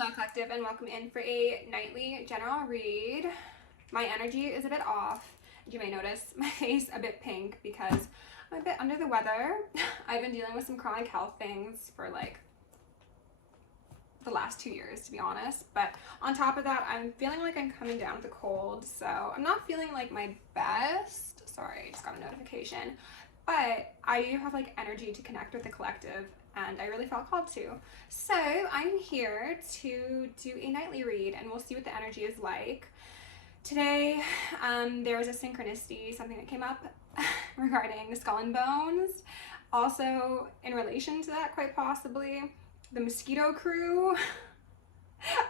Hello collective, and welcome in for a nightly general read. My energy is a bit off. You may notice my face a bit pink because I'm a bit under the weather. I've been dealing with some chronic health things for like the last 2 years, to be honest, but on top of that I'm feeling like I'm coming down with a cold, so I'm not feeling like my best. Sorry, I just got a notification, but I do have like energy to connect with the collective and I really felt called to. So I'm here to do a nightly read and we'll see what the energy is like. Today, there was a synchronicity, something that came up regarding Skull and Bones. Also, in relation to that, quite possibly, the mosquito crew.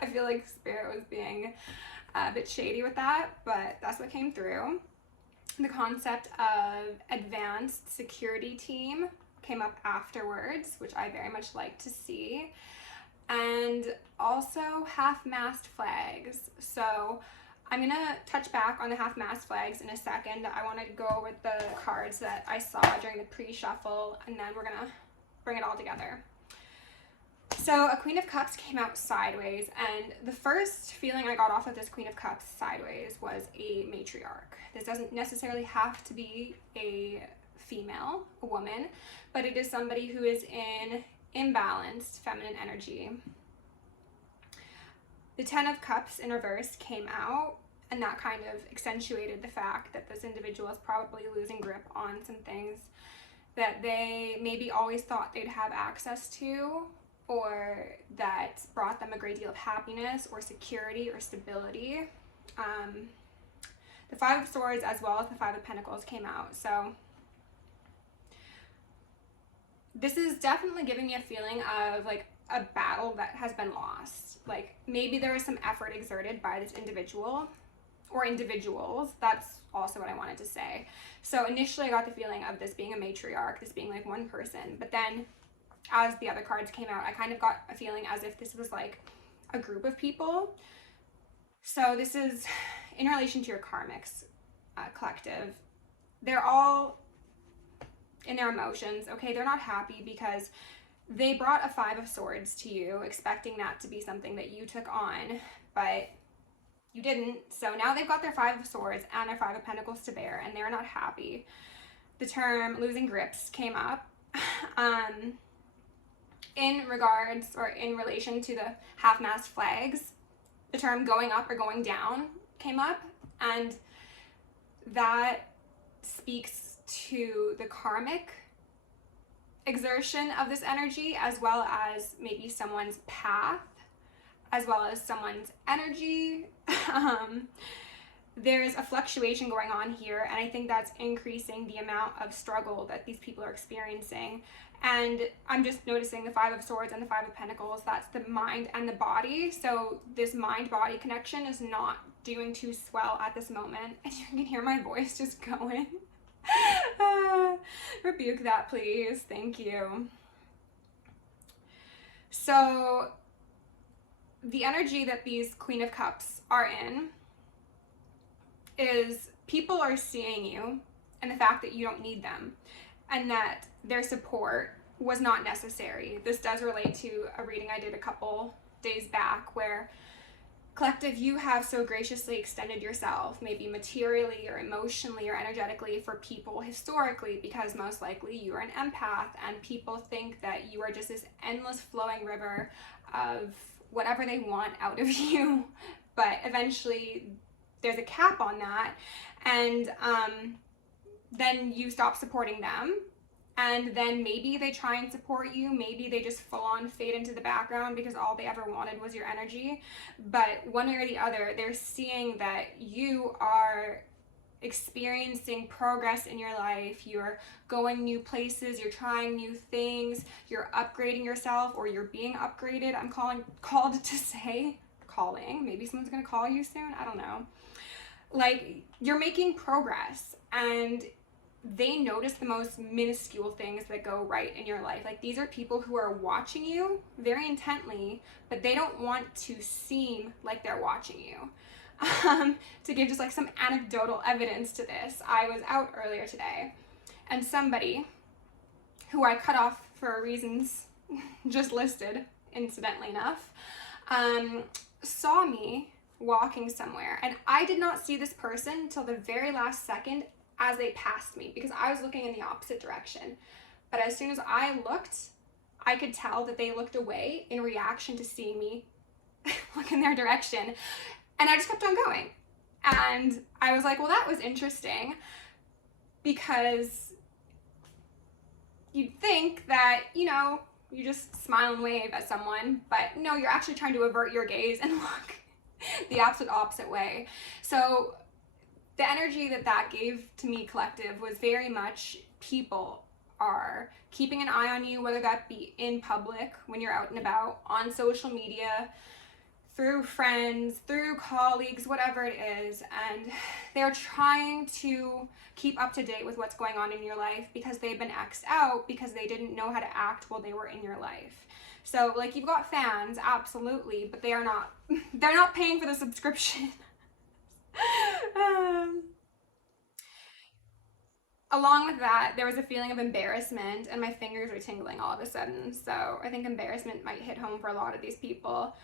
I feel like Spirit was being a bit shady with that, but that's what came through. The concept of advanced security team came up afterwards, which I very much like to see. And also half-mast flags. So I'm gonna touch back on the half-mast flags in a second. I want to go over the cards that I saw during the pre-shuffle, and then we're gonna bring it all together. So a Queen of Cups came out sideways, and the first feeling I got off of this Queen of Cups sideways was a matriarch. This doesn't necessarily have to be a female, a woman, but it is somebody who is in imbalanced feminine energy. The Ten of Cups in reverse came out, and that kind of accentuated the fact that this individual is probably losing grip on some things that they maybe always thought they'd have access to, or that brought them a great deal of happiness or security or stability. The Five of Swords as well as the Five of Pentacles came out. So this is definitely giving me a feeling of like a battle that has been lost. Like maybe there was some effort exerted by this individual or individuals. That's also what I wanted to say. So initially I got the feeling of this being a matriarch, this being like one person, but then as the other cards came out, I kind of got a feeling as if this was like a group of people. So this is in relation to your karmics collective. They're all in their emotions, okay? They're not happy because they brought a Five of Swords to you, expecting that to be something that you took on, but you didn't. So now they've got their Five of Swords and their Five of Pentacles to bear, and they're not happy. The term losing grips came up. In regards or in relation to the half-mast flags, the term going up or going down came up, and that speaks to the karmic exertion of this energy, as well as maybe someone's path, as well as someone's energy. There's a fluctuation going on here, and I think that's increasing the amount of struggle that these people are experiencing. And I'm just noticing the Five of Swords and the Five of Pentacles, that's the mind and the body. So this mind-body connection is not doing too swell at this moment. And you can hear my voice just going. Rebuke that, please. Thank you. So the energy that these Queen of Cups are in is people are seeing you and the fact that you don't need them, and that their support was not necessary. This does relate to a reading I did a couple days back where collective, you have so graciously extended yourself, maybe materially or emotionally or energetically, for people historically, because most likely you are an empath and people think that you are just this endless flowing river of whatever they want out of you. But eventually there's a cap on that, and then you stop supporting them, and then maybe they try and support you, maybe they just full on fade into the background because all they ever wanted was your energy. But one way or the other, they're seeing that you are experiencing progress in your life, you're going new places, you're trying new things, you're upgrading yourself, or you're being upgraded. I'm called to say, maybe someone's gonna call you soon, I don't know. Like, you're making progress, and they notice the most minuscule things that go right in your life. Like, these are people who are watching you very intently, but they don't want to seem like they're watching you. To give just like some anecdotal evidence to this, I was out earlier today, and somebody who I cut off for reasons just listed, incidentally enough, saw me walking somewhere, and I did not see this person until the very last second as they passed me, because I was looking in the opposite direction. But as soon as I looked, I could tell that they looked away in reaction to seeing me look in their direction. And I just kept on going. And I was like, well, that was interesting, because you'd think that, you know, you just smile and wave at someone, but no, you're actually trying to avert your gaze and look the absolute opposite way. So the energy that that gave to me, collective, was very much people are keeping an eye on you, whether that be in public, when you're out and about, on social media, through friends, through colleagues, whatever it is, and they're trying to keep up to date with what's going on in your life, because they've been X'd out because they didn't know how to act while they were in your life. So, like, you've got fans, absolutely, but they're not paying for the subscription. Along with that, there was a feeling of embarrassment, and my fingers were tingling all of a sudden. So I think embarrassment might hit home for a lot of these people.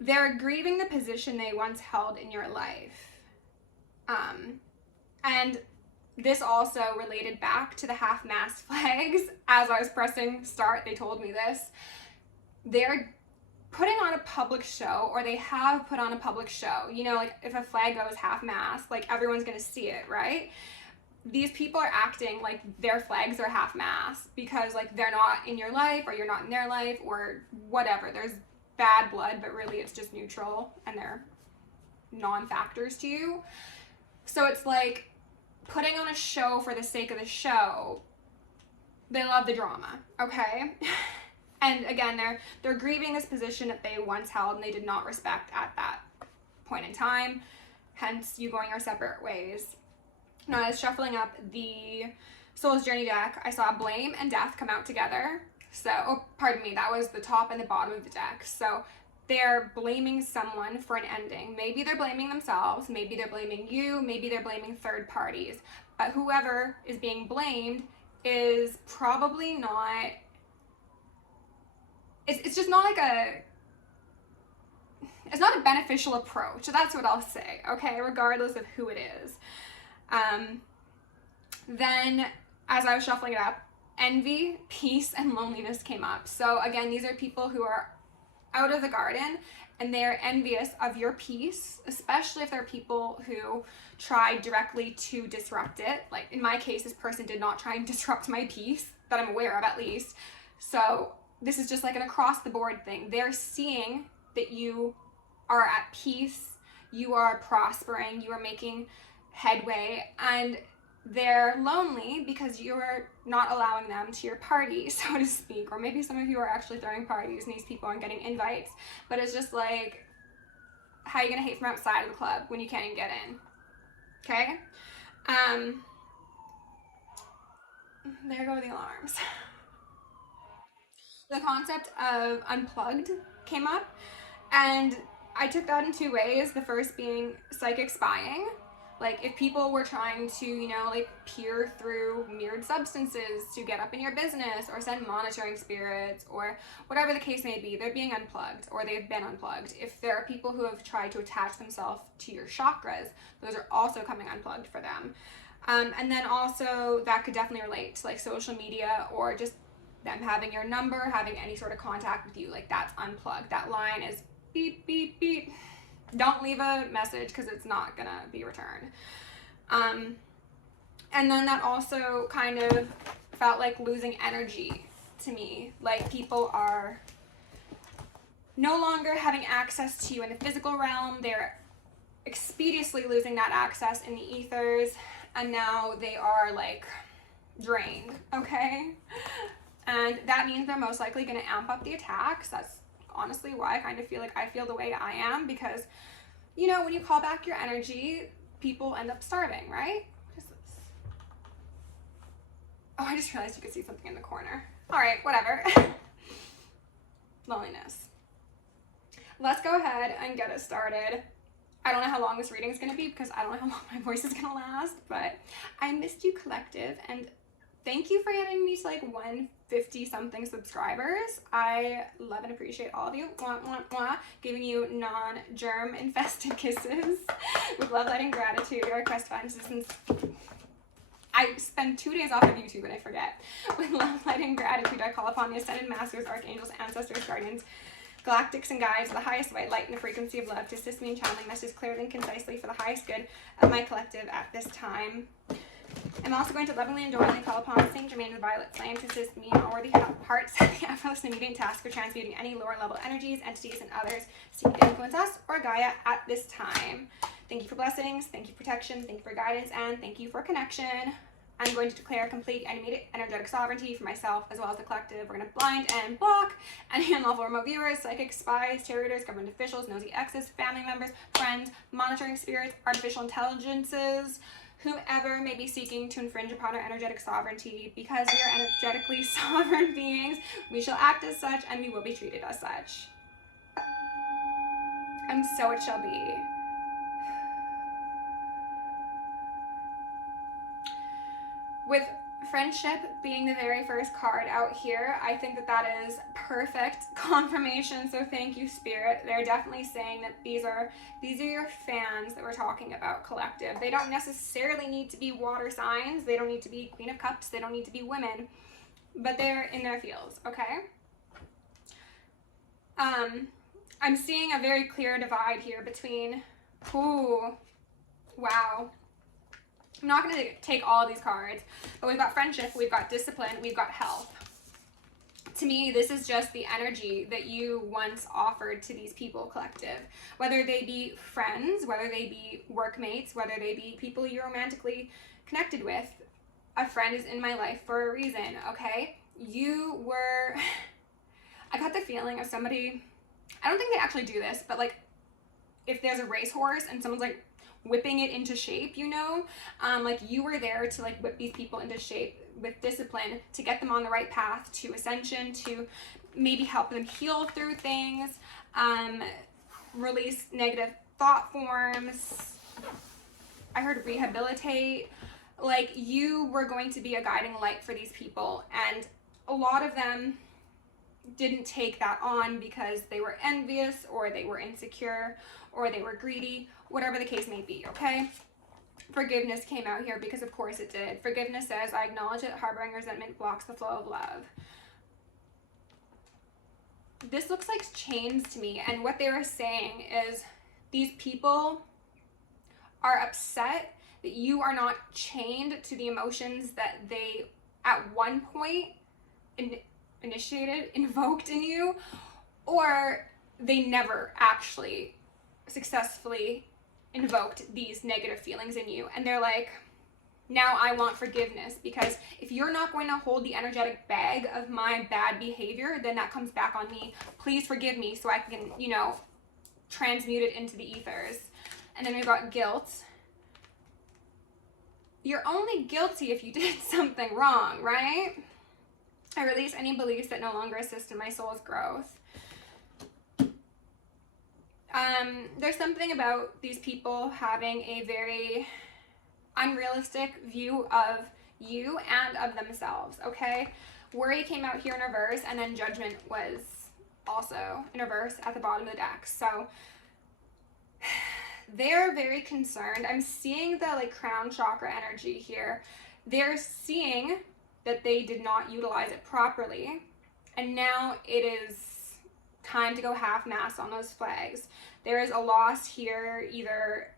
They're grieving the position they once held in your life. And this also related back to the half-mast flags. As I was pressing start, they told me this. They're putting on a public show, or they have put on a public show. You know, like if a flag goes half-mast, like everyone's gonna see it, right? These people are acting like their flags are half-mast because, like, they're not in your life, or you're not in their life, or whatever. There's bad blood, but really it's just neutral, and they're non-factors to you. So it's like putting on a show for the sake of the show. They love the drama, okay? And again, they're grieving this position that they once held and they did not respect at that point in time, hence you going your separate ways. Now, I was shuffling up the Soul's Journey deck, I saw blame and death come out together. So, oh, pardon me, that was the top and the bottom of the deck. So they're blaming someone for an ending. Maybe they're blaming themselves, maybe they're blaming you, maybe they're blaming third parties. But whoever is being blamed is probably not, it's just not like it's not a beneficial approach. So that's what I'll say, okay, regardless of who it is. Then as I was shuffling it up, envy, peace, and loneliness came up. So again, these are people who are out of the garden and they're envious of your peace, especially if they're people who tried directly to disrupt it. Like in my case, this person did not try and disrupt my peace, that I'm aware of at least. So this is just like an across the board thing. They're seeing that you are at peace, you are prospering, you are making headway, and they're lonely because you're not allowing them to your party, so to speak. Or maybe some of you are actually throwing parties and these people aren't getting invites, but it's just like, how are you gonna hate from outside of the club when you can't even get in? Okay? There go the alarms. The concept of unplugged came up, and I took that in two ways. The first being psychic spying. Like if people were trying to, you know, like peer through mirrored substances to get up in your business or send monitoring spirits or whatever the case may be, they're being unplugged or they've been unplugged. If there are people who have tried to attach themselves to your chakras, those are also coming unplugged for them. And then also that could definitely relate to like social media or just them having your number, having any sort of contact with you. Like that's unplugged. That line is beep, beep, beep. Don't leave a message because it's not gonna be returned. And then that also kind of felt like losing energy to me. Like people are no longer having access to you in the physical realm. They're expeditiously losing that access in the ethers, and now they are like drained, okay? And that means they're most likely gonna amp up the attacks. That's honestly why I kind of feel like I feel the way I am, because, you know, when you call back your energy, people end up starving, right? What is this? Oh, I just realized you could see something in the corner. All right, whatever. Loneliness. Let's go ahead and get it started. I don't know how long this reading is going to be because I don't know how long my voice is going to last, but I missed you, collective, and thank you for getting me to like 1 50 something subscribers. I love and appreciate all of you. Mwah, mwah, mwah. Giving you non-germ infested kisses with love, light, and gratitude. Your request for assistance. I spend 2 days off of YouTube and I forget. With love, light, and gratitude, I call upon the ascended masters, archangels, ancestors, guardians, galactics, and guides of the highest white light and the frequency of love to assist me in channeling messages clearly and concisely for the highest good of my collective at this time. I'm also going to lovingly and adorably call upon Saint Germain the Violet Flame to assist me in all worthy hearts in the effortless and immediate task of transmuting any lower level energies, entities, and others seeking to influence us or Gaia at this time. Thank you for blessings, thank you for protection, thank you for guidance, and thank you for connection. I'm going to declare complete and immediate energetic sovereignty for myself as well as the collective. We're going to blind and block any unlawful remote viewers, psychics, spies, tarot readers, government officials, nosy exes, family members, friends, monitoring spirits, artificial intelligences, whomever may be seeking to infringe upon our energetic sovereignty. Because we are energetically sovereign beings, we shall act as such and we will be treated as such. And so it shall be. With friendship being the very first card out here, I think that that is perfect confirmation. So thank you, Spirit. They're definitely saying that these are your fans that we're talking about, collective. They don't necessarily need to be water signs. They don't need to be Queen of Cups. They don't need to be women, but they're in their fields, okay? I'm seeing a very clear divide here between, ooh, wow. I'm not going to take all of these cards, but we've got friendship, we've got discipline, we've got health. To me, this is just the energy that you once offered to these people, collective. Whether they be friends, whether they be workmates, whether they be people you're romantically connected with, a friend is in my life for a reason, okay? You were, I got the feeling of somebody, I don't think they actually do this, but like if there's a racehorse and someone's like whipping it into shape, you know, like you were there to like whip these people into shape with discipline to get them on the right path to ascension, to maybe help them heal through things, release negative thought forms. I heard rehabilitate. Like you were going to be a guiding light for these people, and a lot of them didn't take that on because they were envious or they were insecure or they were greedy, whatever the case may be, okay? Forgiveness came out here because of course it did. Forgiveness says, I acknowledge that harboring resentment blocks the flow of love. This looks like chains to me, and what they were saying is these people are upset that you are not chained to the emotions that they at one point invoked in you, or they never actually successfully invoked these negative feelings in you. And they're like, now I want forgiveness, because if you're not going to hold the energetic bag of my bad behavior, then that comes back on me. Please forgive me so I can, you know, transmute it into the ethers. And then we've got guilt. You're only guilty if you did something wrong, right? I release any beliefs that no longer assist in my soul's growth. There's something about these people having a very unrealistic view of you and of themselves, okay? Worry came out here in reverse, and then judgment was also in reverse at the bottom of the deck. So they're very concerned. I'm seeing the like crown chakra energy here. They're seeing that they did not utilize it properly, and now it is time to go half-mast on those flags. There is a loss here, either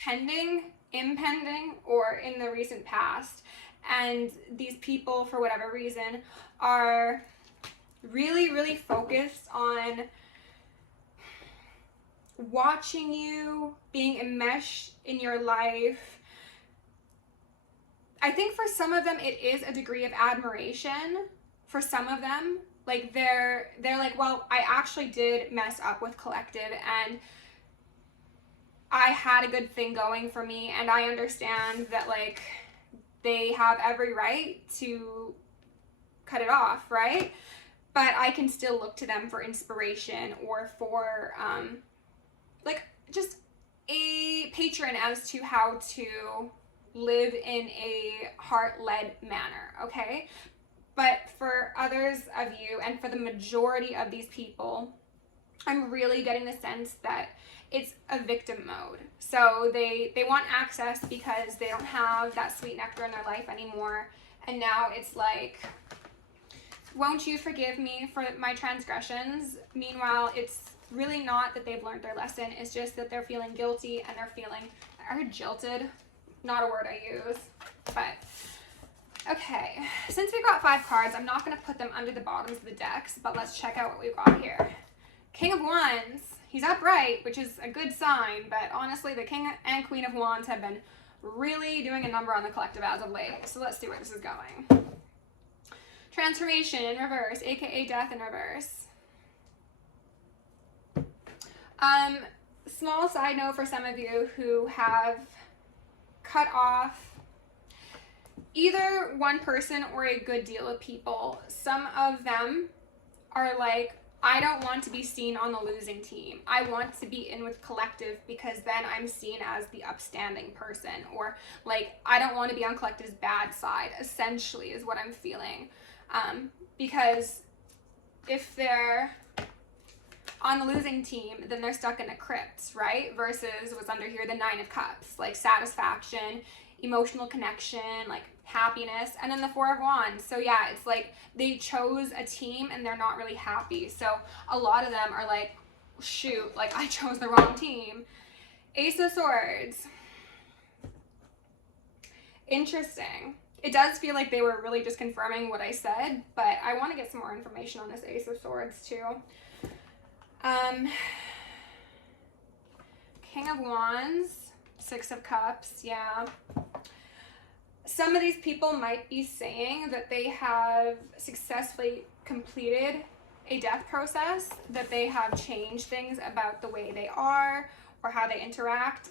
pending, impending, or in the recent past, and these people, for whatever reason, are really, really focused on watching you, being enmeshed in your life. I think for some of them it is a degree of admiration. For some of them, like they're like, well, I actually did mess up with collective, and I had a good thing going for me, and I understand that like they have every right to cut it off, right? But I can still look to them for inspiration, or for like just a patron as to how to live in a heart-led manner, okay? But for others of you, and for the majority of these people, I'm really getting the sense that it's a victim mode. So they want access because they don't have that sweet nectar in their life anymore. And now it's like, won't you forgive me for my transgressions? Meanwhile, it's really not that they've learned their lesson. It's just that they're feeling guilty and they're feeling, I heard jilted, not a word I use, but okay. Since we got 5 cards, I'm not going to put them under the bottoms of the decks, but let's check out what we've got here. King of Wands, he's upright, which is a good sign, but honestly, the King and Queen of Wands have been really doing a number on the collective as of late. So let's see where this is going. Transformation in reverse, aka death in reverse. Small side note for some of you who have cut off either one person or a good deal of people. Some of them are like, I don't want to be seen on the losing team. I want to be in with collective because then I'm seen as the upstanding person. Or like, I don't want to be on collective's bad side, essentially is what I'm feeling. Because if they're on the losing team, then they're stuck in a crypt, right? Versus what's under here, the 9 of Cups, like satisfaction, emotional connection, like happiness, and then the 4 of Wands. So yeah, it's like they chose a team and they're not really happy. So a lot of them are like, shoot, like I chose the wrong team. Ace of Swords. Interesting. It does feel like they were really just confirming what I said, but I want to get some more information on this Ace of Swords too. King of Wands, 6 of Cups, yeah. Some of these people might be saying that they have successfully completed a death process, that they have changed things about the way they are or how they interact.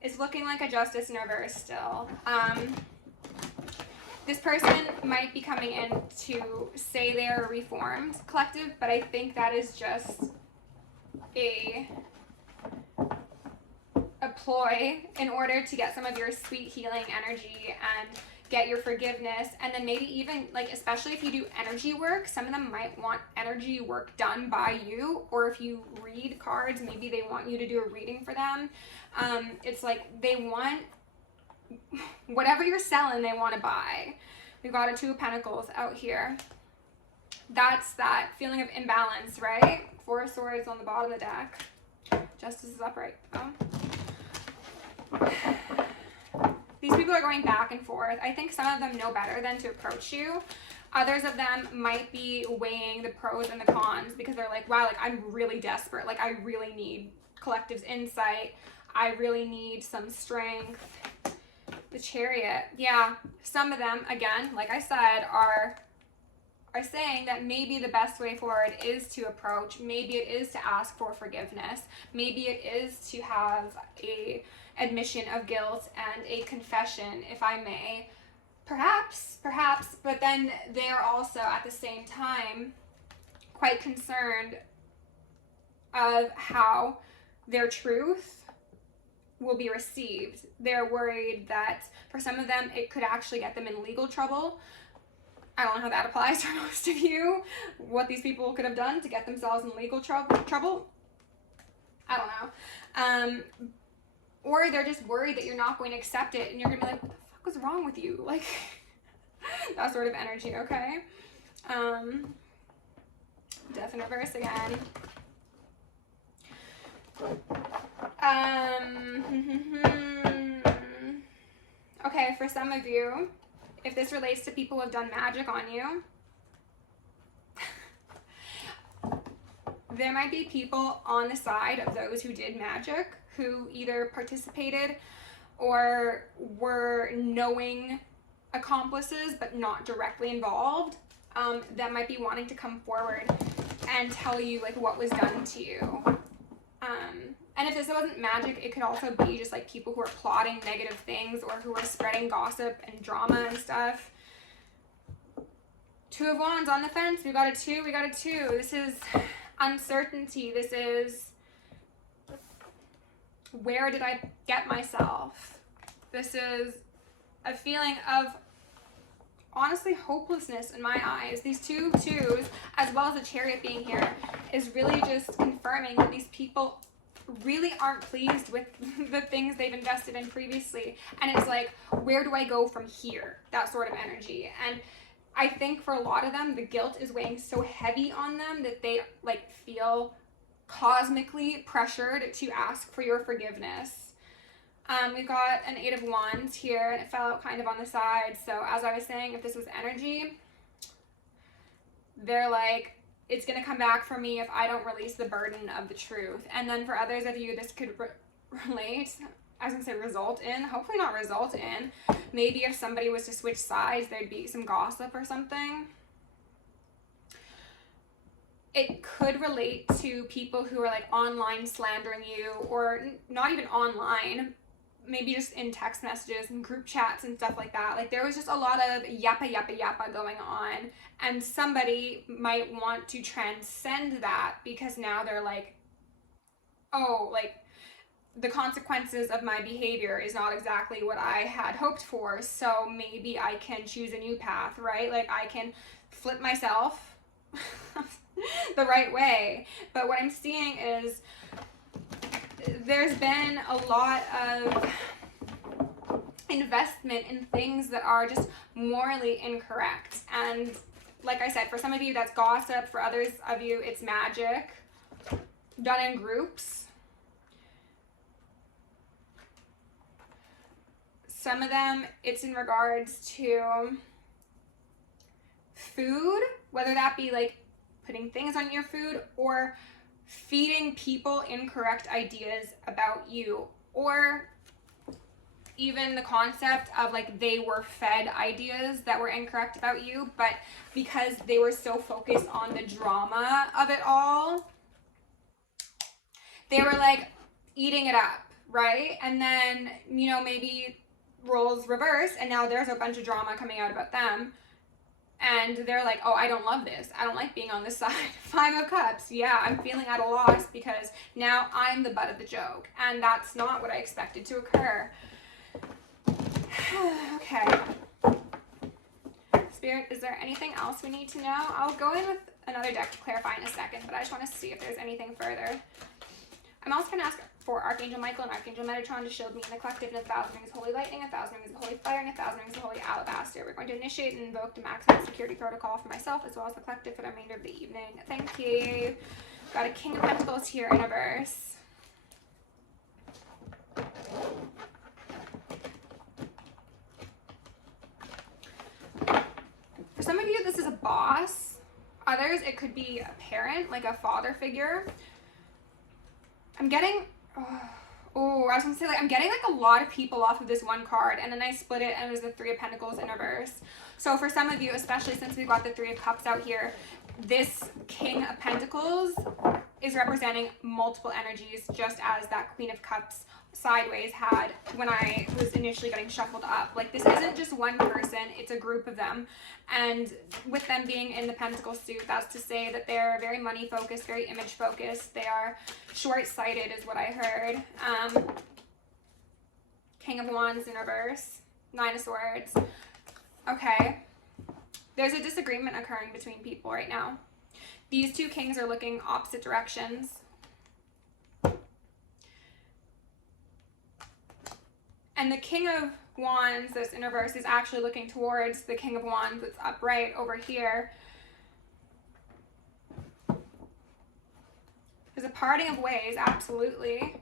It's looking like a Justice in reverse still. This person might be coming in to say they're reformed collective, but I think that is just a ploy in order to get some of your sweet healing energy and get your forgiveness. And then maybe even, like, especially if you do energy work, some of them might want energy work done by you. Or if you read cards, maybe they want you to do a reading for them. It's like they want whatever you're selling, they want to buy. We've got a 2 of Pentacles out here. That's that feeling of imbalance, right? 4 of Swords on the bottom of the deck. Justice is upright, though. These people are going back and forth. I think some of them know better than to approach you. Others of them might be weighing the pros and the cons because they're like, wow, like I'm really desperate. Like I really need collective's insight. I really need some strength. The Chariot. Yeah, some of them, again, like I said, are saying that maybe the best way forward is to approach. Maybe it is to ask for forgiveness. Maybe it is to have a admission of guilt and a confession, if I may. Perhaps, but then they are also at the same time quite concerned of how their truth will be received. They're worried that for some of them it could actually get them in legal trouble. I don't know how that applies for most of you, what these people could have done to get themselves in legal trouble. I don't know. Or they're just worried that you're not going to accept it and you're going to be like, what the fuck was wrong with you? Like, that sort of energy, okay? Death in reverse again. Okay, for some of you, if this relates to people who have done magic on you, there might be people on the side of those who did magic who either participated or were knowing accomplices but not directly involved, that might be wanting to come forward and tell you like what was done to you. And if this wasn't magic, it could also be just like people who are plotting negative things or who are spreading gossip and drama and stuff. 2 of Wands on the fence. We got a 2. This is uncertainty. This is, where did I get myself? This is a feeling of honestly hopelessness in my eyes. These two twos, as well as the Chariot being here, is really just confirming that these people really aren't pleased with the things they've invested in previously. And it's like, where do I go from here? That sort of energy. And I think for a lot of them, the guilt is weighing so heavy on them that they like feel cosmically pressured to ask for your forgiveness. We've got an 8 of Wands here, and it fell out kind of on the side. So as I was saying, if this was energy, they're like, it's going to come back for me if I don't release the burden of the truth. And then for others of you, this could relate, I was going to say result in, hopefully not result in. Maybe if somebody was to switch sides, there'd be some gossip or something. It could relate to people who are like online slandering you, or not even online, maybe just in text messages and group chats and stuff like that. Like there was just a lot of yappa going on, and somebody might want to transcend that because now they're like, oh, like the consequences of my behavior is not exactly what I had hoped for, so maybe I can choose a new path, right? Like I can flip myself the right way. But what I'm seeing is there's been a lot of investment in things that are just morally incorrect. And like I said, for some of you that's gossip, for others of you it's magic done in groups. Some of them it's in regards to food, whether that be like putting things on your food or feeding people incorrect ideas about you, or even the concept of like they were fed ideas that were incorrect about you, but because they were so focused on the drama of it all, they were like eating it up, right? And then, you know, maybe roles reverse and now there's a bunch of drama coming out about them. And they're like, oh, I don't love this. I don't like being on this side. 5 of Cups. Yeah, I'm feeling at a loss because now I'm the butt of the joke. And that's not what I expected to occur. Okay. Spirit, is there anything else we need to know? I'll go in with another deck to clarify in a second, but I just want to see if there's anything further. I'm also going to ask for Archangel Michael and Archangel Metatron to shield me in the collective, and 1,000 rings of holy lightning, 1,000 rings of holy fire, and 1,000 rings of holy alabaster. We're going to initiate and invoke the maximum security protocol for myself as well as the collective for the remainder of the evening. Thank you. Got a King of Pentacles here in reverse. For some of you, this is a boss. Others, it could be a parent, like a father figure. I'm getting, I was gonna say, like, I'm getting like a lot of people off of this one card, and then I split it and it was the 3 of Pentacles in reverse. So for some of you, especially since we've got the 3 of Cups out here, this King of Pentacles is representing multiple energies, just as that Queen of Cups sideways had when I was initially getting shuffled up. Like, this isn't just one person, it's a group of them. And with them being in the Pentacle suit, that's to say that they're very money focused, very image focused. They are short-sighted is what I heard. King of Wands in reverse, 9 of Swords. Okay. There's a disagreement occurring between people right now. These two kings are looking opposite directions. And the King of Wands that's in reverse is actually looking towards the King of Wands that's upright over here. There's a parting of ways, absolutely.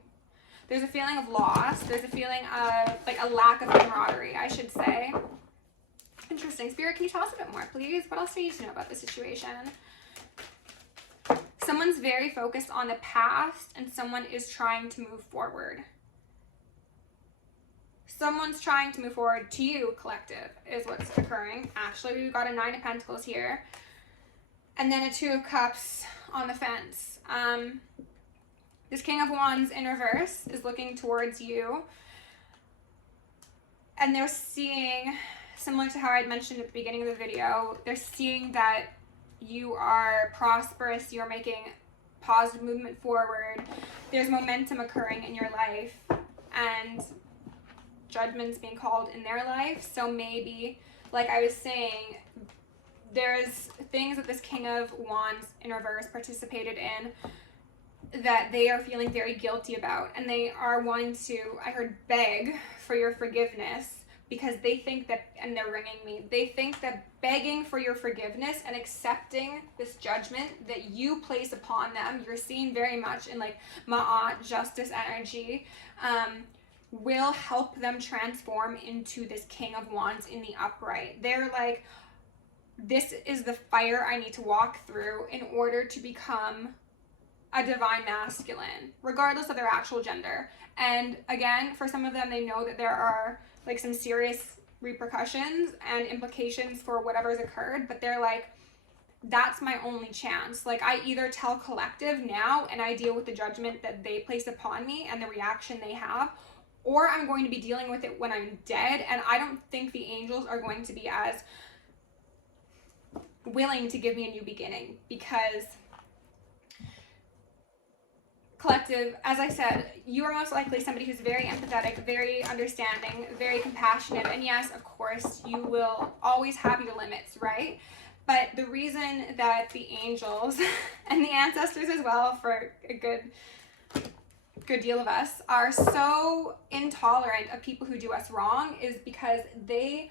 There's a feeling of loss. There's a feeling of, like, a lack of camaraderie, I should say. Interesting. Spirit, can you tell us a bit more, please? What else do you need to know about the situation? Someone's very focused on the past, and someone is trying to move forward. Someone's trying to move forward to you, collective, is what's occurring. Actually, we've got a 9 of Pentacles here. And then a 2 of Cups on the fence. This King of Wands in reverse is looking towards you. And they're seeing, similar to how I had mentioned at the beginning of the video, they're seeing that you are prosperous, you're making positive movement forward. There's momentum occurring in your life. And judgments being called in their life. So maybe, like I was saying, there's things that this King of Wands in reverse participated in that they are feeling very guilty about, and they are wanting to, I heard, beg for your forgiveness, because they think that, and they're ringing me, they think that begging for your forgiveness and accepting this judgment that you place upon them, you're seeing very much in like Ma'at, justice energy, will help them transform into this King of Wands in the upright. They're like, this is the fire I need to walk through in order to become a divine masculine, regardless of their actual gender. And again, for some of them, they know that there are like some serious repercussions and implications for whatever's occurred, but they're like, that's my only chance. Like, I either tell collective now and I deal with the judgment that they place upon me and the reaction they have, or I'm going to be dealing with it when I'm dead. And I don't think the angels are going to be as willing to give me a new beginning, because collective, as I said, you are most likely somebody who's very empathetic, very understanding, very compassionate, and yes, of course, you will always have your limits, right? But the reason that the angels and the ancestors as well, for a good deal of us, are so intolerant of people who do us wrong is because they,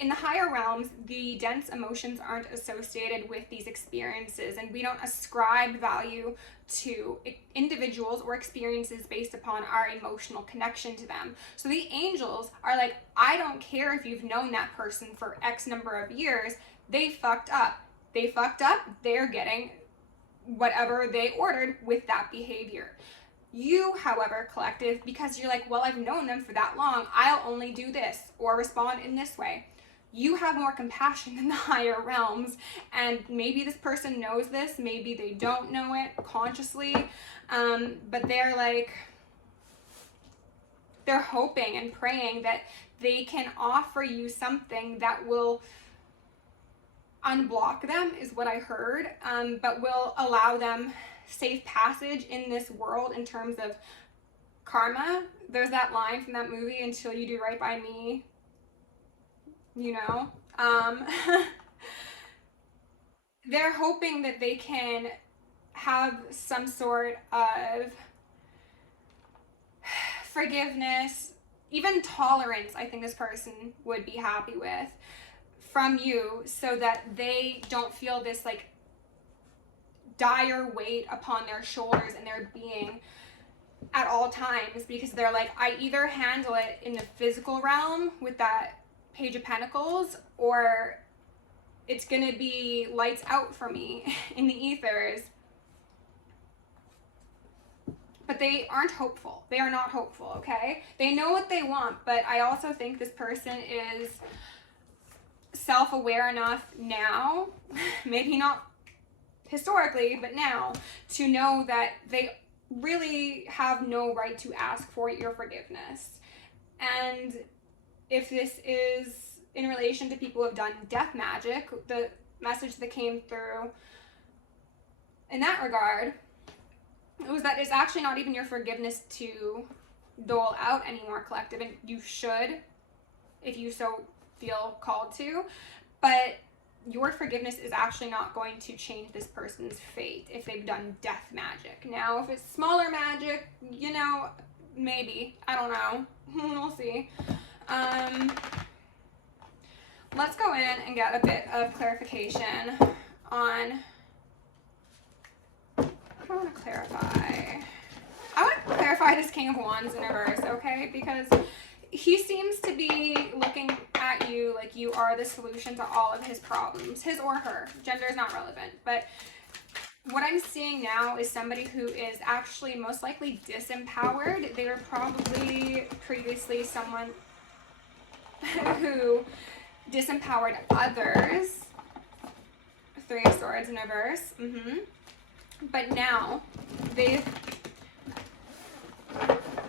in the higher realms, the dense emotions aren't associated with these experiences, and we don't ascribe value to individuals or experiences based upon our emotional connection to them. So the angels are like, I don't care if you've known that person for X number of years, they fucked up. They fucked up, they're getting whatever they ordered with that behavior. You, however, collective, because you're like, well, I've known them for that long, I'll only do this or respond in this way. You have more compassion than the higher realms, and maybe this person knows this, maybe they don't know it consciously, but they're like, they're hoping and praying that they can offer you something that will unblock them, is what I heard, but will allow them safe passage in this world in terms of karma. There's that line from that movie, until you do right by me, you know. They're hoping that they can have some sort of forgiveness, even tolerance, I think this person would be happy with, from you, so that they don't feel this like dire weight upon their shoulders and their being at all times, because they're like, I either handle it in the physical realm with that Page of Pentacles, or it's gonna be lights out for me in the ethers. But they aren't hopeful. They are not hopeful, okay? They know what they want, but I also think this person is self-aware enough now, maybe not historically, but now, to know that they really have no right to ask for your forgiveness. And if this is in relation to people who have done death magic, the message that came through in that regard was that it's actually not even your forgiveness to dole out anymore, collective, and you should, if you so feel called to, but your forgiveness is actually not going to change this person's fate if they've done death magic. Now, if it's smaller magic, you know, maybe, I don't know, we'll see. Let's go in and get a bit of clarification on, I want to clarify. I want to clarify this King of Wands in reverse, okay? Because he seems to be looking at you like you are the solution to all of his problems, his or her. Gender is not relevant, but what I'm seeing now is somebody who is actually most likely disempowered. They were probably previously someone who disempowered others. Three of Swords in reverse. But now they've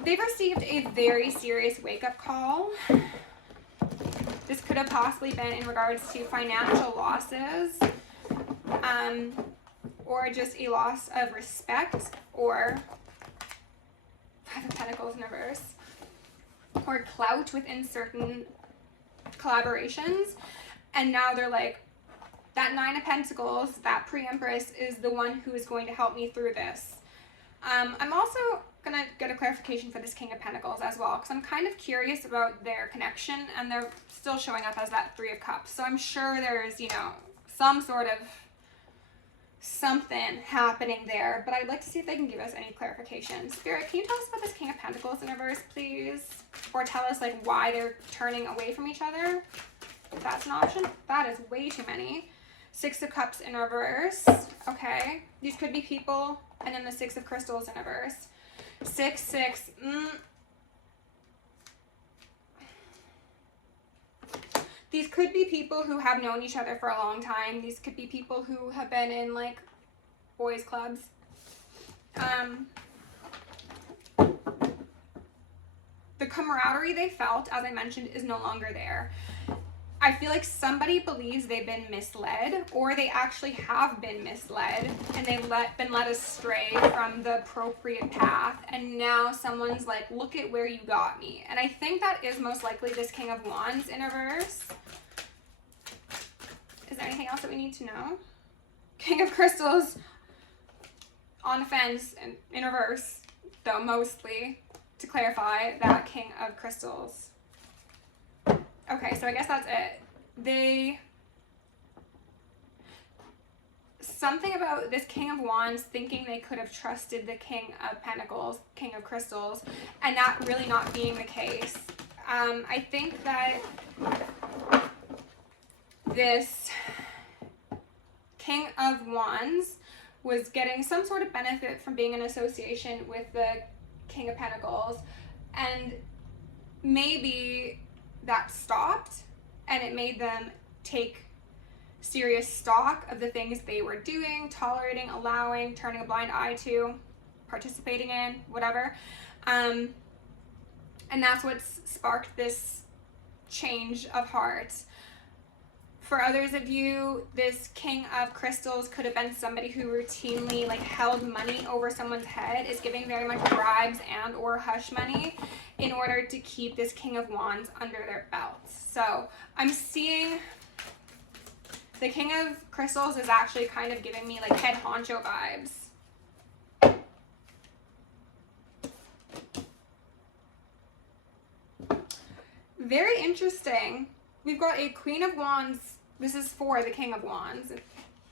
received a very serious wake-up call. This could have possibly been in regards to financial losses, or just a loss of respect, or Five of Pentacles in reverse. or clout within certain collaborations. And now they're like, that Nine of Pentacles, that pre-Empress, is the one who is going to help me through this. I'm also going to get a clarification for this King of Pentacles as well, because I'm kind of curious about their connection, and they're still showing up as that Three of Cups. So I'm sure there's, you know, some sort of something happening there, but I'd like to see if they can give us any clarification. Spirit, can you tell us about this King of Pentacles in reverse, please? Or tell us, like, why they're turning away from each other, if that's an option. That is way too many. Six of Cups in reverse. Okay. These could be people. And then the Six of Crystals in reverse. 6, 6. These could be people who have known each other for a long time. These could be people who have been in, like, boys clubs. The camaraderie they felt, as I mentioned, is no longer there. I feel like somebody believes they've been misled, or they actually have been misled, and they've been led astray from the appropriate path, and now someone's like, look at where you got me. And I think that is most likely this King of Wands in reverse. Is there anything else that we need to know? King of Crystals on the fence and in reverse, though mostly, to clarify, that King of Crystals. Okay, so I guess that's it. Something about this King of Wands thinking they could have trusted the King of Pentacles, King of Crystals, and that really not being the case. I think that this King of Wands was getting some sort of benefit from being in association with the King of Pentacles, and maybe that stopped, and it made them take serious stock of the things they were doing, tolerating, allowing, turning a blind eye to, participating in, whatever. And that's what's sparked this change of heart. For others of you, this King of Crystals could have been somebody who routinely like held money over someone's head, is giving very much bribes and or hush money in order to keep this King of Wands under their belts. So I'm seeing the King of Crystals is actually kind of giving me like head honcho vibes. Very interesting. We've got a Queen of Wands. This is for the King of Wands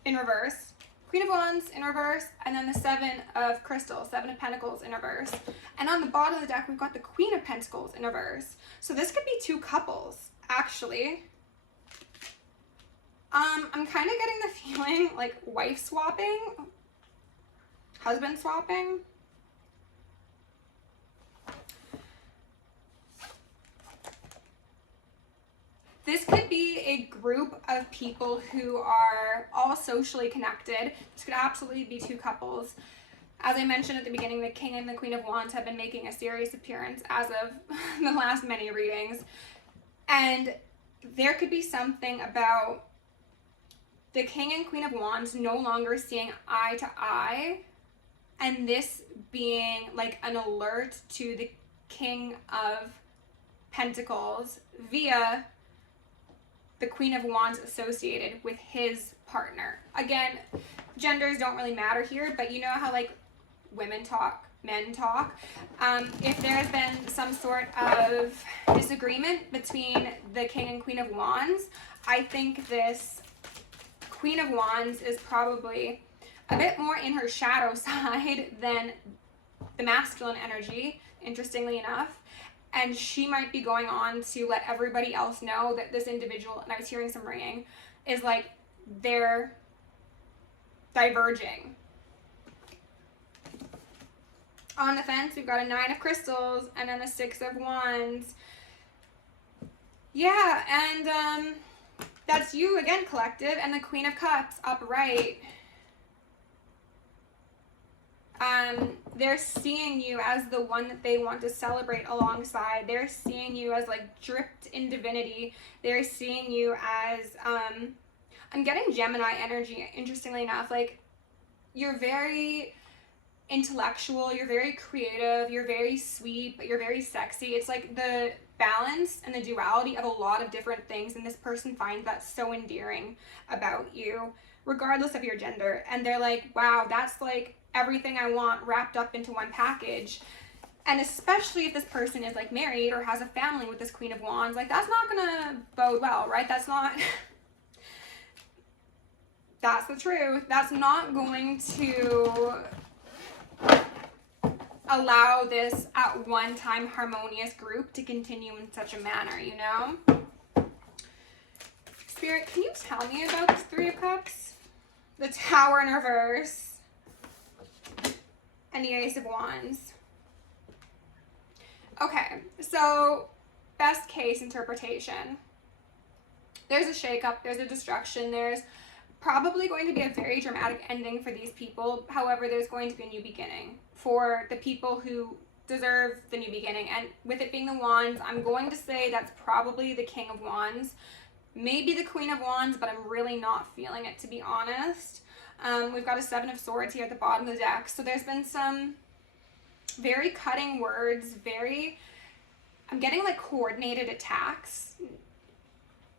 in reverse. Queen of Wands in reverse, and then the Seven of Crystals, Seven of Pentacles in reverse. And on the bottom of the deck, we've got the Queen of Pentacles in reverse. So this could be two couples, actually. I'm kind of getting the feeling like wife swapping, husband swapping. This could be a group of people who are all socially connected. This could absolutely be two couples. As I mentioned at the beginning, the King and the Queen of Wands have been making a serious appearance as of the last many readings. And there could be something about the King and Queen of Wands no longer seeing eye to eye, and this being like an alert to the King of Pentacles via the Queen of Wands associated with his partner. Again, genders don't really matter here, but you know how like women talk, men talk. If there has been some sort of disagreement between the King and Queen of Wands, I think this Queen of Wands is probably a bit more in her shadow side than the masculine energy, interestingly enough. And she might be going on to let everybody else know that this individual, and I was hearing some ringing, is like they're diverging. On the fence, we've got a Nine of Crystals and then a Six of Wands. Yeah, and that's you again, collective, and the Queen of Cups upright. They're seeing you as the one that they want to celebrate alongside. They're seeing you as like dripped in divinity. They're seeing you as, I'm getting Gemini energy, interestingly enough. Like, you're very intellectual, you're very creative, you're very sweet, but you're very sexy. It's like the balance and the duality of a lot of different things, and this person finds that so endearing about you, regardless of your gender. And they're like, wow, that's like everything I want wrapped up into one package. And especially if this person is like married or has a family with this Queen of Wands, like that's not gonna bode well, right? That's not, that's the truth. That's not going to allow this at one time harmonious group to continue in such a manner, you know? Spirit, can you tell me about this Three of Cups? The Tower in reverse. And the Ace of Wands. Okay, so best case interpretation. There's a shakeup, there's a destruction, there's probably going to be a very dramatic ending for these people. However, there's going to be a new beginning for the people who deserve the new beginning. And with it being the Wands, I'm going to say that's probably the King of Wands. Maybe the Queen of Wands, but I'm really not feeling it, to be honest. We've got a Seven of Swords here at the bottom of the deck. So there's been some very cutting words, I'm getting like coordinated attacks.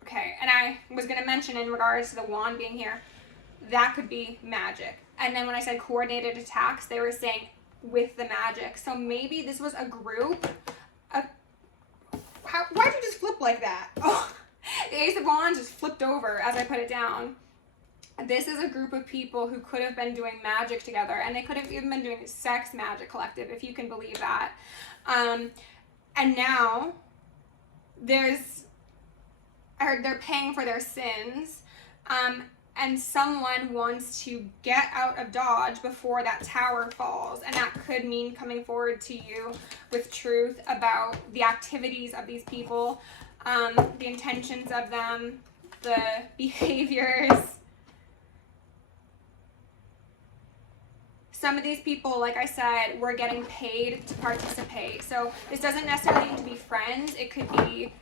Okay, and I was going to mention in regards to the wand being here, that could be magic. And then when I said coordinated attacks, they were saying with the magic. So maybe this was a group of, why'd you just flip like that? Oh, the Ace of Wands just flipped over as I put it down. This is a group of people who could have been doing magic together, and they could have even been doing sex magic collective, if you can believe that. And now they're paying for their sins, and someone wants to get out of Dodge before that tower falls, and that could mean coming forward to you with truth about the activities of these people, the intentions of them, the behaviors. Some of these people, like I said, were getting paid to participate. So this doesn't necessarily need to be friends. It could be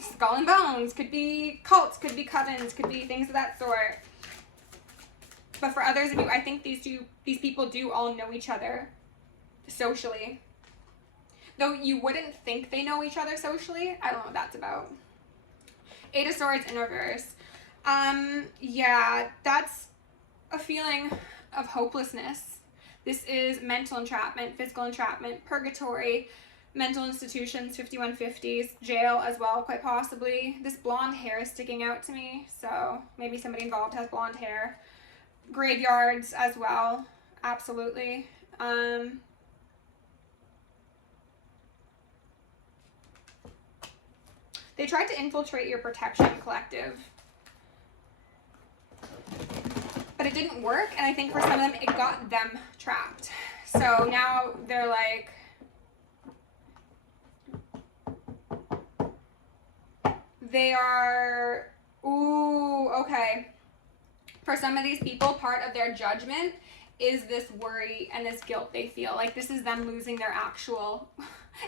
skull and bones, could be cults, could be covens, could be things of that sort. But for others of you, I think these people do all know each other socially. Though you wouldn't think they know each other socially. I don't know what that's about. Eight of Swords in reverse. Yeah, that's a feeling of hopelessness. This is mental entrapment, physical entrapment, purgatory, mental institutions, 5150s, jail as well, quite possibly. This blonde hair is sticking out to me, so maybe somebody involved has blonde hair. Graveyards as well, absolutely. They tried to infiltrate your protection collective, but it didn't work, and I think for some of them, it got them trapped. So now they're like, they are, ooh, okay. For some of these people, part of their judgment is this worry and this guilt they feel. Like this is them losing their actual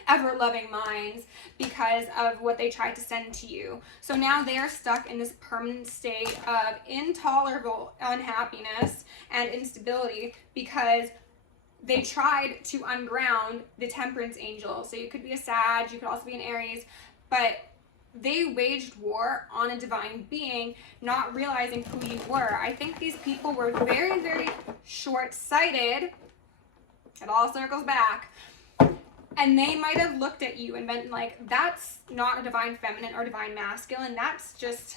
ever-loving minds because of what they tried to send to you. So now they are stuck in this permanent state of intolerable unhappiness and instability because they tried to unground the Temperance Angel. So you could be a Sag, you could also be an Aries, but they waged war on a divine being, not realizing who you were. I think these people were very, very short-sighted. It all circles back. And they might have looked at you and been like, that's not a divine feminine or divine masculine. That's just,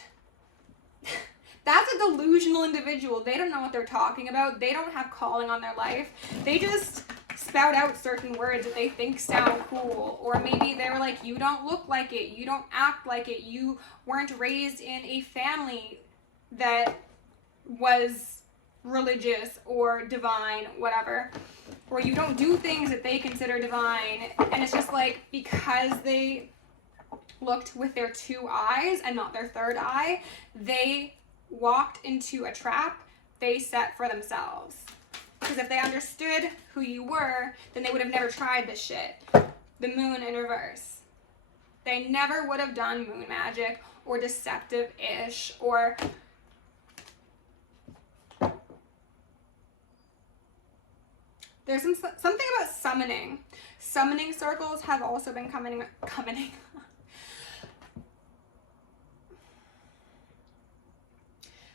that's a delusional individual. They don't know what they're talking about. They don't have calling on their life. They just spout out certain words that they think sound cool. Or maybe they were like, you don't look like it. You don't act like it. You weren't raised in a family that was religious or divine, whatever. Or you don't do things that they consider divine. And it's just like, because they looked with their two eyes and not their third eye, they walked into a trap they set for themselves. Because if they understood who you were, then they would have never tried this shit. The Moon in reverse. They never would have done moon magic or deceptive-ish or There's something about summoning. Summoning circles have also been coming.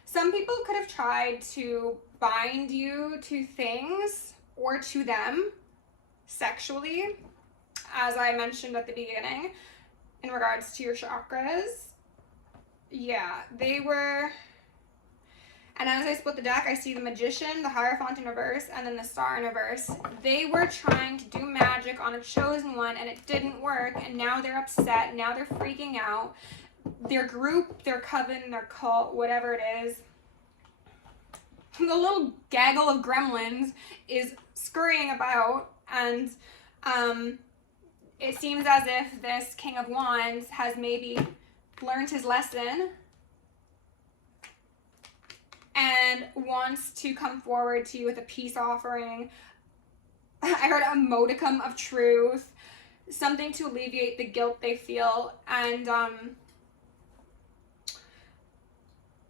Some people could have tried to bind you to things or to them sexually, as I mentioned at the beginning, in regards to your chakras. Yeah, they were... And as I split the deck, I see the Magician, the Hierophant in reverse, and then the Star in reverse. They were trying to do magic on a chosen one, and it didn't work, and now they're upset. Now they're freaking out. Their group, their coven, their cult, whatever it is, the little gaggle of gremlins is scurrying about, and it seems as if this King of Wands has maybe learned his lesson and wants to come forward to you with a peace offering. I heard a modicum of truth, something to alleviate the guilt they feel, and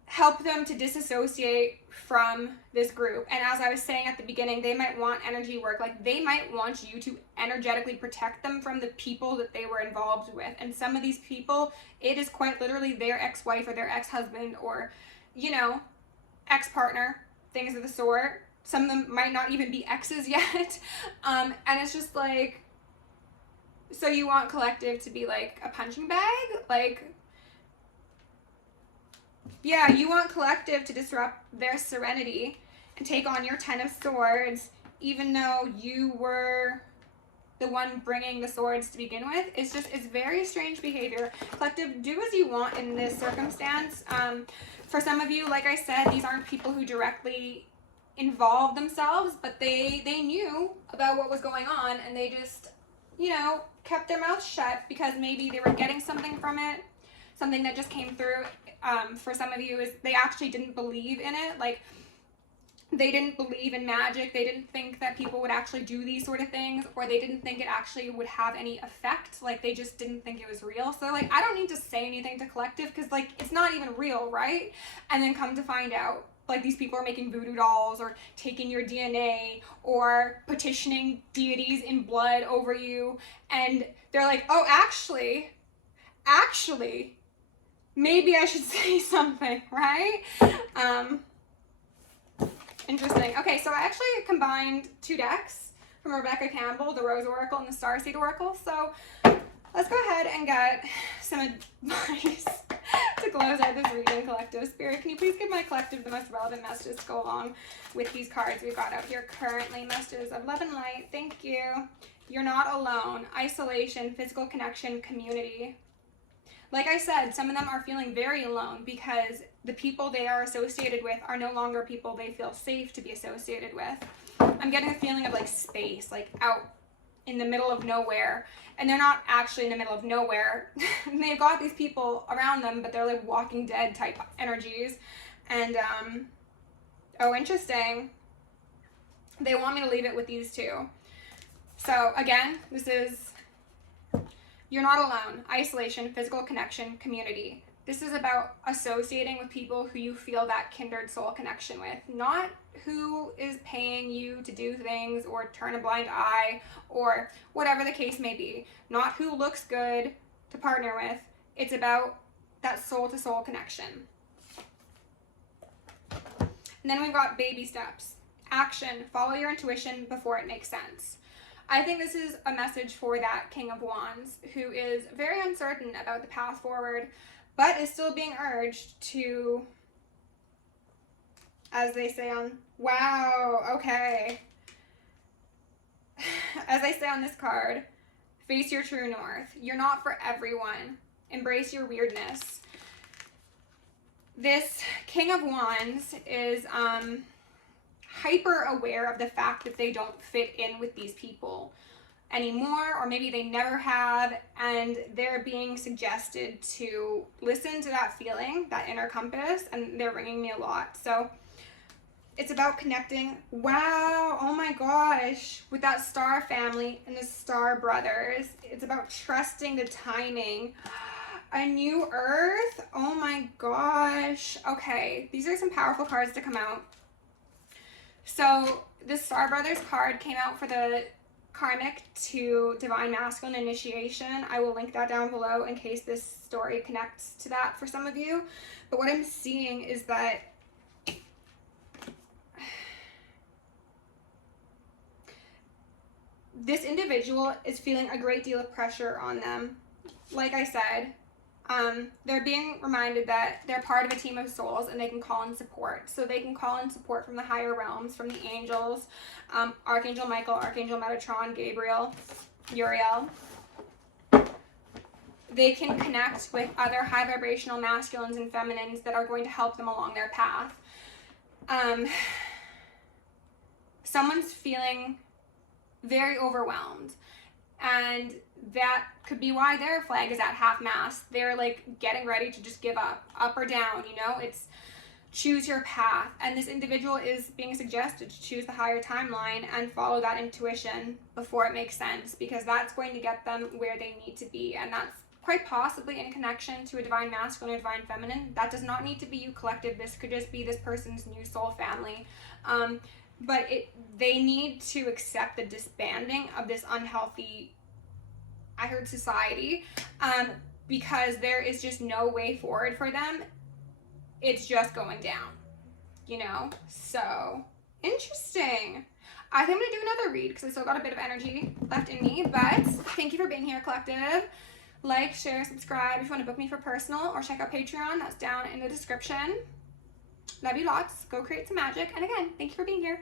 help them to disassociate from this group. And as I was saying at the beginning, they might want energy work. Like, they might want you to energetically protect them from the people that they were involved with. And some of these people, it is quite literally their ex-wife or their ex-husband or, you know, ex-partner, things of the sort. Some of them might not even be exes yet. And it's just like, so you want collective to be like a punching bag? Like, yeah, you want collective to disrupt their serenity and take on your 10 of Swords, even though you were the one bringing the swords to begin with. It's just, it's very strange behavior. Collective, do as you want in this circumstance. For some of you, like I said, these aren't people who directly involved themselves, but they knew about what was going on, and they just, you know, kept their mouth shut because maybe they were getting something from it, something that just came through. For some of you, is they actually didn't believe in it. Like, they didn't believe in magic. They didn't think that people would actually do these sort of things, or they didn't think it actually would have any effect. Like, they just didn't think it was real. So, like, I don't need to say anything to collective because, like, it's not even real, right? And then come to find out, like, these people are making voodoo dolls or taking your DNA or petitioning deities in blood over you. And they're like, oh, actually, maybe I should say something, right? Interesting. Okay, so I actually combined two decks from Rebecca Campbell, the Rose Oracle and the Starseed Oracle. So let's go ahead and get some advice to close out this reading, collective. Spirit, can you please give my collective the most relevant messages to go along with these cards we've got out here currently? Messages of love and light. Thank you. You're not alone. Isolation, physical connection, community. Like I said, some of them are feeling very alone because the people they are associated with are no longer people they feel safe to be associated with. I'm getting a feeling of like space, like out in the middle of nowhere. And they're not actually in the middle of nowhere. They've got these people around them, but they're like Walking Dead type energies. And, oh, interesting. They want me to leave it with these two. So again, this is... You're not alone. Isolation, physical connection, community. This is about associating with people who you feel that kindred soul connection with, not who is paying you to do things or turn a blind eye or whatever the case may be. Not who looks good to partner with. It's about that soul-to-soul connection. And then we've got baby steps. Action. Follow your intuition before it makes sense. I think this is a message for that King of Wands who is very uncertain about the path forward, but is still being urged to, as they say on, wow, okay. As I say on this card, face your true north. You're not for everyone. Embrace your weirdness. This King of Wands is, hyper aware of the fact that they don't fit in with these people anymore, or maybe they never have, and they're being suggested to listen to that feeling, that inner compass, and they're ringing me a lot. So it's about connecting, wow, oh my gosh, with that star family and the star brothers. It's about trusting the timing. A new earth, oh my gosh. Okay, these are some powerful cards to come out. So the Star Brothers card came out for the karmic to divine masculine initiation. I will link that down below in case this story connects to that for some of you. But what I'm seeing is that this individual is feeling a great deal of pressure on them. Like I said, they're being reminded that they're part of a team of souls and they can call in support. So they can call in support from the higher realms, from the angels, Archangel Michael, Archangel Metatron, Gabriel, Uriel. They can connect with other high vibrational masculines and feminines that are going to help them along their path. Someone's feeling very overwhelmed, and that could be why their flag is at half-mast. They're like getting ready to just give up or down, you know. It's choose your path, and this individual is being suggested to choose the higher timeline and follow that intuition before it makes sense, because that's going to get them where they need to be, and that's quite possibly in connection to a divine masculine or divine feminine. That does not need to be you collective. This could just be this person's new soul family. But they need to accept the disbanding of this unhealthy, I heard, society, because there is just no way forward for them. It's just going down, you know? So, interesting. I think I'm going to do another read because I still got a bit of energy left in me, but thank you for being here, collective. Like, share, subscribe if you want to book me for personal, or check out Patreon. That's down in the description. Love you lots. Go create some magic. And again, thank you for being here.